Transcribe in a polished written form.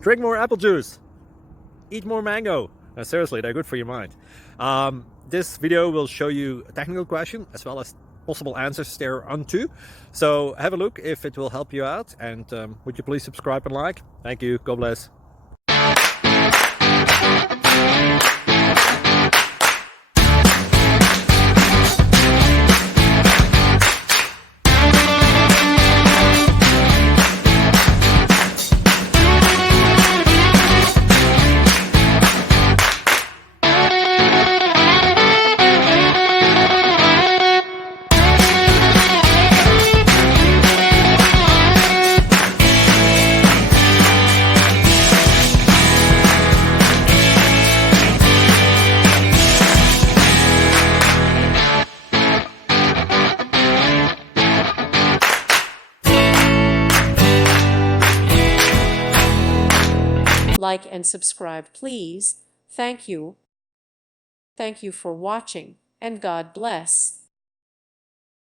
Drink more apple juice. Eat more mango. Seriously, they're good for your mind. This video will show you a technical question as well as possible answers thereunto. So have a look if it will help you out, and would you please subscribe and like? Thank you. God bless. Like and subscribe, please. Thank you. Thank you for watching, and God bless.